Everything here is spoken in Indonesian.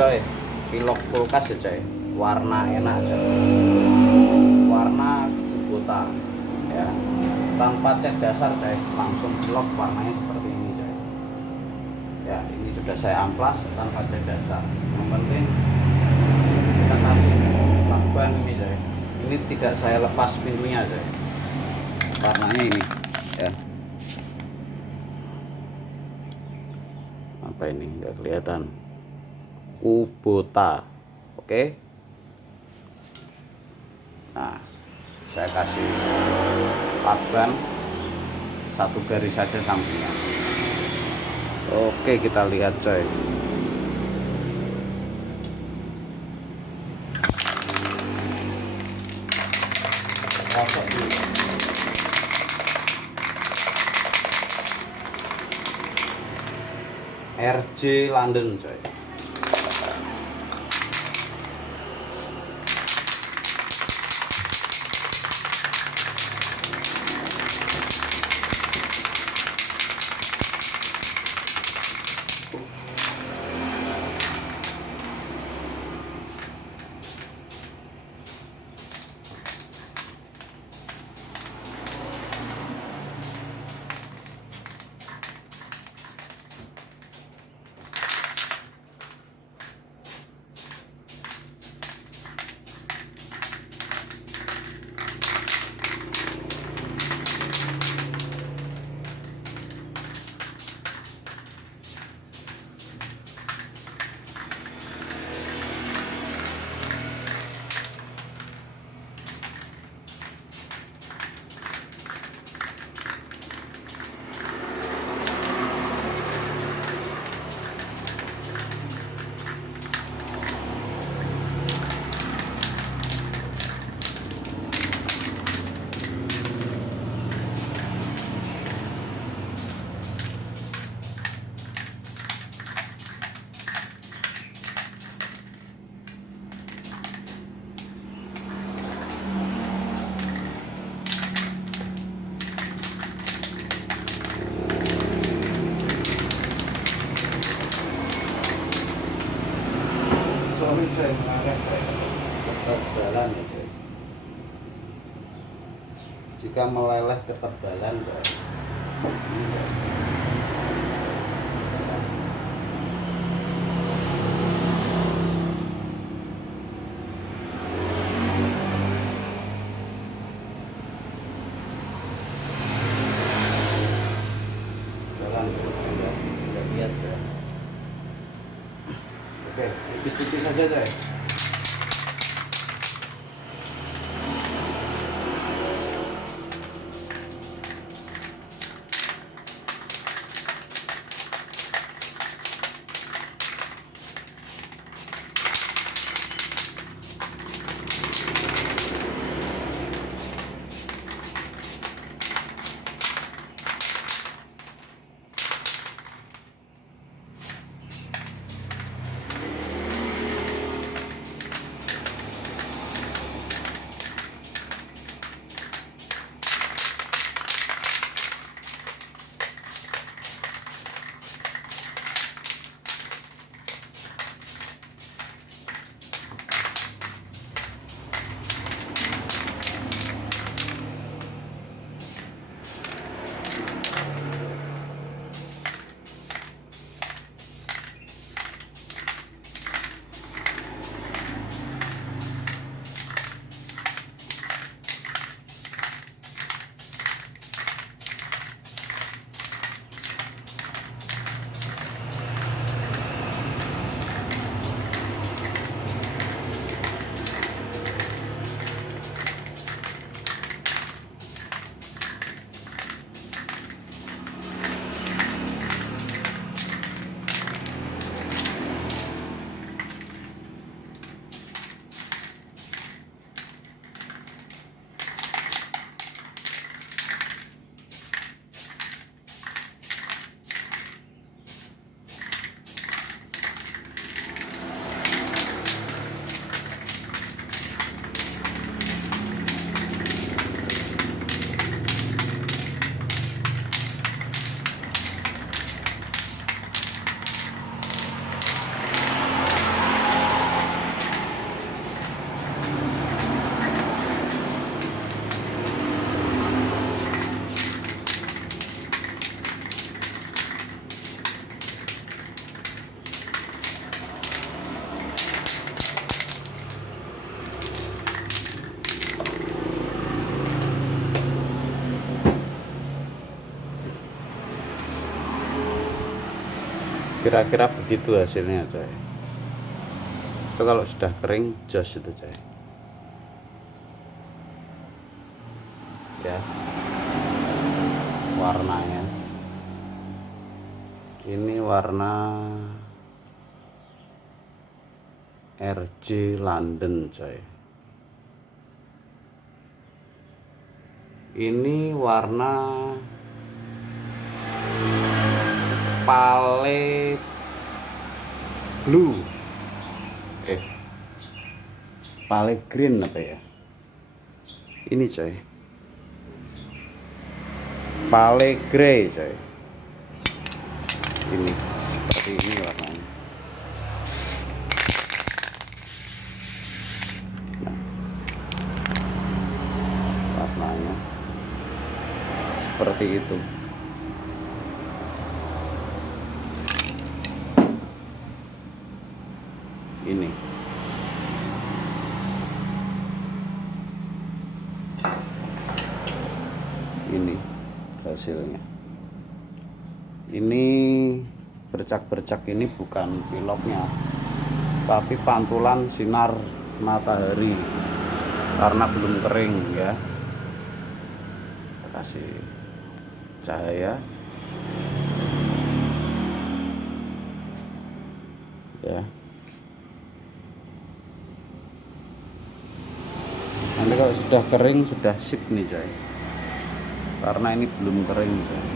coy, pilok kulkas ya coy, warna enak coy, warna Kubota ya, tanpa cat dasar coy, langsung pilok warnanya seperti ini coy ya. Ini sudah saya amplas tanpa cat dasar. Yang penting kita kasih lakban ini coy. Ini tidak saya lepas pintunya coy, warnanya ini ya. Apa ini, nggak kelihatan, Kubota. Oke, nah saya kasih lakban satu garis saja sampingnya. Oke, kita lihat coy. RJ London coy. Sorry coy, mengaret coy, ketebalan ya coy. Jika meleleh ketebalan coy, ini coy. Jalan udah lihat coy. Oke, tipis-tipis saja coy. kira-kira begitu hasilnya coy. Itu kalau sudah kering jos itu coy ya. Warnanya ini warna RJ London coy. Ini warna Pale Blue, Pale Green apa ya? Ini coy, Pale Grey coy. Ini seperti ini warnanya. Nah, warnanya seperti itu. Ini hasilnya. Ini bercak-bercak ini bukan piloknya, tapi pantulan sinar matahari karena belum kering ya. Kita kasih cahaya ya. Nanti kalau sudah kering sudah sip nih coy, karena ini belum kering coy.